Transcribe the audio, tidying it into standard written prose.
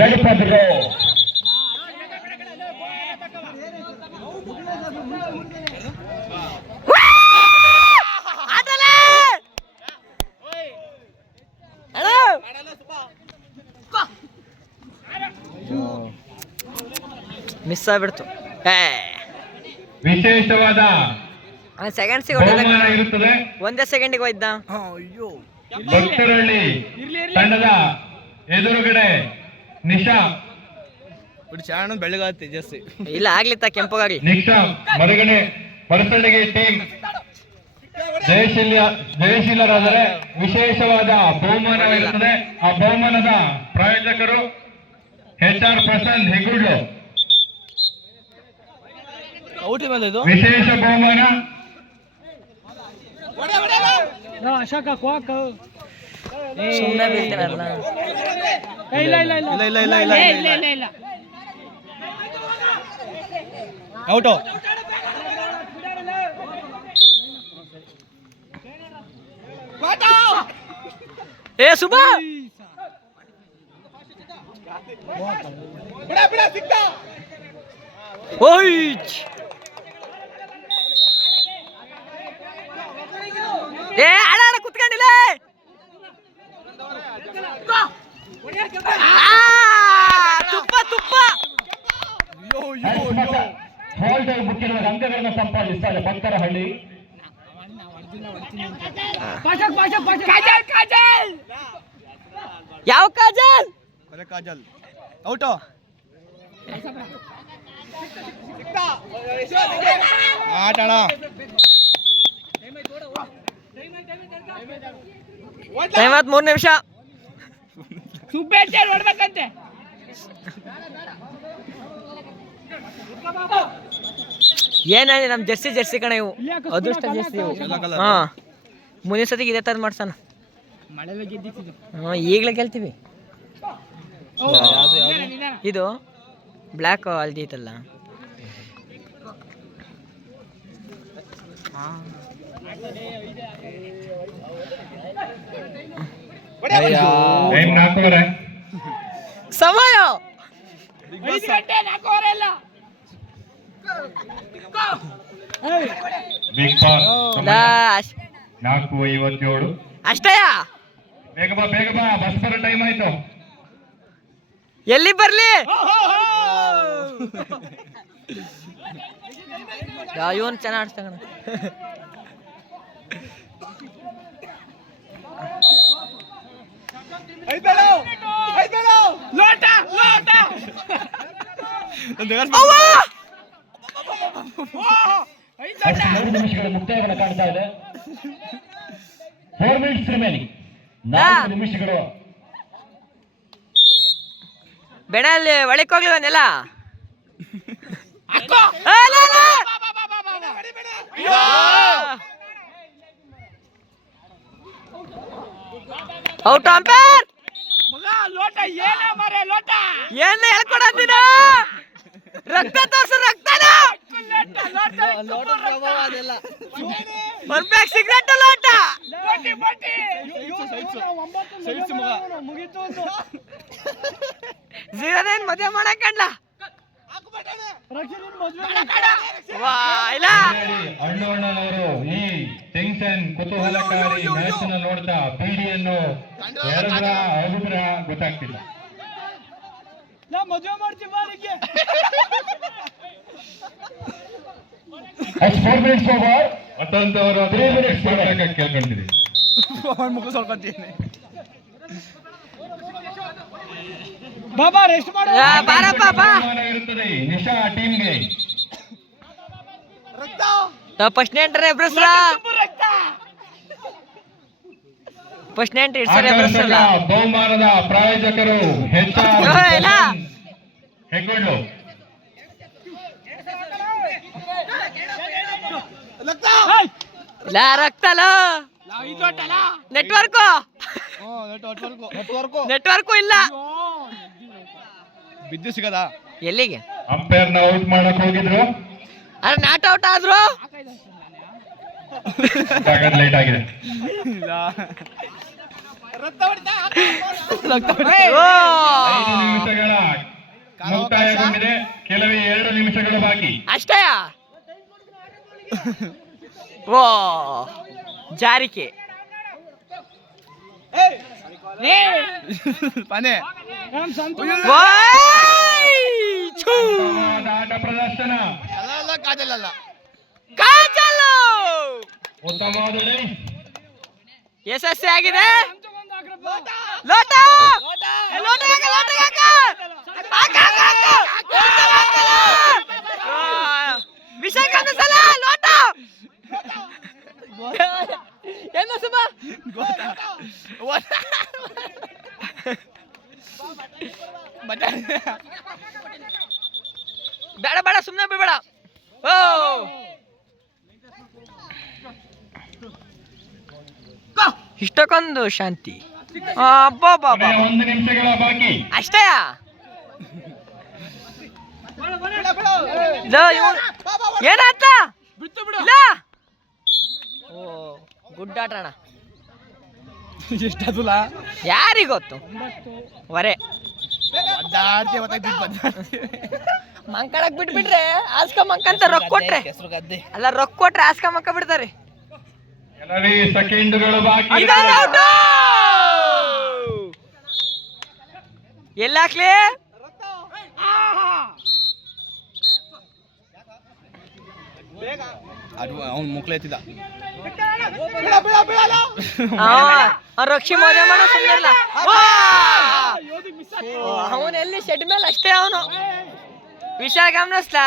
Red for the go. Miss ಆಗ್ಬಿಡ್ತು. ವಿಶೇಷವಾದ ಸೆಕೆಂಡ್ಸಿಗೆ ಬಹುಮಾನ ಇರುತ್ತದೆ. ಒಂದೇ ಸೆಕೆಂಡಿಗೆ ಹೋಯ್ದ. ಭಕ್ತರಹಳ್ಳಿ ತಂಡದ ಎದುರುಗಡೆ ನಿಶಾ ಬೆಳಗಾಗುತ್ತೆ ಜಾಸ್ತಿ ಇಲ್ಲ ಆಗ್ಲಿತ್ತ ಕೆಂಪಗಾಗಿ. ನಿಶಾ ಮರಗಡೆ ಪರಸಳ್ಳಿಗೆ ಟೀಮ್ ಜಯಶೀಲರಾದರೆ ವಿಶೇಷವಾದ ಬಹುಮಾನ ಇರುತ್ತದೆ. ಆ ಬಹುಮಾನದ ಪ್ರಾಯೋಜಕರು HR ಪ್ರಸನ್ನ ಹೆಗ್ಗುಡ್ಲು. ವಿಶೇಷ ಬಹುಮಾನ ಸುಮ್ಮನೆ ಬೀಳ್ತಾರಲ್ಲ. ಔಟು. ಏ ಸುಬಾ ಓಯ್ ಏ ಆಡ ಕುತ್ಕೊಂಡಿಲ್ಲ. ತುಪ್ಪ ತುಪ್ಪ ಹೋಲ್ಡರ್ ಮುಖ್ಯವಾದ ಅಂಕಗಳನ್ನು ಸಂಪಾದಿಸ್ತಾರೆ ಭಕ್ತರಹಳ್ಳಿ. ಯಾವ ಕಾಜಲ್? ಕಾಜಲ್ ಔಟು. ಆಟಣ ಟೈಮ್ 3 ನಿಮಿಷ. ನೋಡ್ಬೇಕಂತೆ ಏನಾದ್ರೆ ನಮ್ ಜರ್ಸಿ ಕಣ ಇವು ಅದೃಷ್ಟ ಜರ್ಸಿ ಇವು. ಹಾ ಮುಂದಿನ ಸತಿಗೆ ಇದೇ ತರ ಮಾಡ್ಸಣ. ಈಗಲೇ ಗೆಲ್ತೀವಿ. ಇದು ಬ್ಲ್ಯಾಕ್ ಹಲ್ದಿ ಐತಲ್ಲ. ಸಮಯ ಬಿಗ್ ಬಾಸ್ 4:57 ಅಷ್ಟೇಯ. ಬೇಗ ಬಾ ಬಸ್ ಬರೋ ಟೈಮ್ ಆಯ್ತು. ಎಲ್ಲಿ ಬರ್ಲಿ? ಇವನ್ ಚೆನ್ನಾಗಿ ಆಡ್ಸ್ತಾನ. ನಿಮಿಷಗಳ ಮುಕ್ತಾಯವನ್ನು ಕಾಣ್ತಾ ಇದೆ. 4 minutes ರಿಮೈನಿಂಗ್. 4 ನಿಮಿಷಗಳು. ಬೇಡ ಅಲ್ಲಿ ಒಳಕ್ಕೆ ಹೋಗ್ಲಿವನ್ನೆಲ್ಲ. Out umpire. ಏನ ಹೇಳ್ಕೊಡಂದಿನ ರಕ್ತ ತೋರ್ಸು ರಕ್ತನ. ಒಂದು ಪ್ಯಾಕ್ ಸಿಗರೇಟ್ ಲೋಟ. ಜೀವನೇನ್ ಮದುವೆ ಮಾಡಕಂಡ್ಲ. ಅಣ್ಣನವರು ಈ ಟೆನ್ಷನ್ ಕುತೂಹಲಕಾರಿ ಮ್ಯಾಚ್ ನೋಡ್ತಾ ಬೀಡಿಯನ್ನು ಯಾರ ಅಭಿಪ್ರಾಯ ಗೊತ್ತಾಗ್ತಿಲ್ಲ. ಮದುವೆ ಮಾಡ್ತೀವಿ. 4 minutes ಓವರ್. ಅತಂತವರು 3 minutes ಮಾಡಕ್ಕೆ ಕೇಳ್ಕೊಂತೀರಿ. ಮುಖ ಸೊಳ್ಕೊಂತೀನಿ. ಬಾಬಾ ರೆಸ್ಟ್ ಮಾಡು. ಇರುತ್ತದೆ ನಿಶಾ ಟೀಮ್ಗೆ. ಫಸ್ಟ್ ನೆಂಟ್ರೆ ಎಬ್ರಸ್ರ. ಫಸ್ಟ್ ನೆಂಟ್ ಇಡ್ಸರ ಎಬ್ರಸ್ರಲ್ಲ. ಬಹುಮಾನದ ಪ್ರಾಯೋಜಕರು HR ಹೆಗ್ಗುಡ್ಲು. ರಕ್ತಲ ನೆಟ್ವರ್ಕು ಇಲ್ಲ. ಬಿದ್ದು ಸಿಗದಾ? ಎಲ್ಲಿಗೆ? ಅಂಪೈರ್ ನ ಔಟ್ ಮಾಡಕ್ ಹೋಗಿದ್ರು. ಅರೆ ನಾಟ್ ಔಟ್ ಆದ್ರು. ಲೇಟ್ ಆಗಿದೆ. ಓ ನಿಮಿಷಗಳ ಬಾಕಿ. ಅಷ್ಟೇ ಓ ಜಾರಿಕೆ ಪಾನೆ ಉತ್ತಮವಾದ ಆಟ ಪ್ರದರ್ಶನ. ಅಲ್ಲ ಕಾಜಲ್ ಅಲ್ಲ ಕಾಜಲು ಉತ್ತಮವಾದ ಉಡೈ. ಯಶಸ್ವಿ ಆಗಿದೆ. ಲೋಟ ಏ, ಲೋಟ ಹಾಕು, ಲೋಟ ಹಾಕು. ಹಾಕು, ಹಾಕು, ಹಾಕು. ಆ, ವಿಷಯಕ್ಕೆ ಒಂದು ಸಲ ಲೋಟ ಏನು ಸುಮ ಬೇಡ ಬೇಡ ಸುಮ್ಮನೆ ಬಿಡಬೇಡ. ಓ ಇಷ್ಟಕ್ಕೊಂದು ಶಾಂತಿ. ಅಬ್ಬಾ ಬಾಬಾ ಕೊನೆಯ 1 ನಿಮಿಷಗಳ ಬಾಕಿ. ಅಷ್ಟೇ ಏನಾಯ್ತ ಇಲ್ಲ. ಓ ಗುಡ್ ಆಟ ಅಣ್ಣ. ಎಷ್ಟಾದಲ್ಲ ಯಾರಿಗ್ ಗೊತ್ತು ವರೆ ಮಂಕಳಕ್ ಬಿಟ್ಬಿಟ್ರೆ ಆಸ್ಕ ಮಂಕಂತ ರೊಕ್ಕ ಕೊಟ್ರೆ ಅಲ್ಲ ರೊಕ್ಕ ಕೊಟ್ರೆ ಆಸ್ಕ ಮಂಕ ಬಿಡ್ತಾರೆ. ಕೆಲವೇ ಸೆಕೆಂಡುಗಳು ಬಾಕಿ. ಎಲ್ಲ ಹಾಕ್ಲಿ ಅವ್ನು ಮುಕ್ಲೆ ಎತ್ತಿದ ರಕ್ಷಿ ಮೋದೆ ಮಾಡೋ ಸುಂದರ್ಲ ಅವನು ಎಲ್ಲಿ ಶೆಡ್ ಮೇಲೆ ಅಷ್ಟೇ ಅವನು ವಿಷಯ ಗಮನಿಸ್ಲಾ.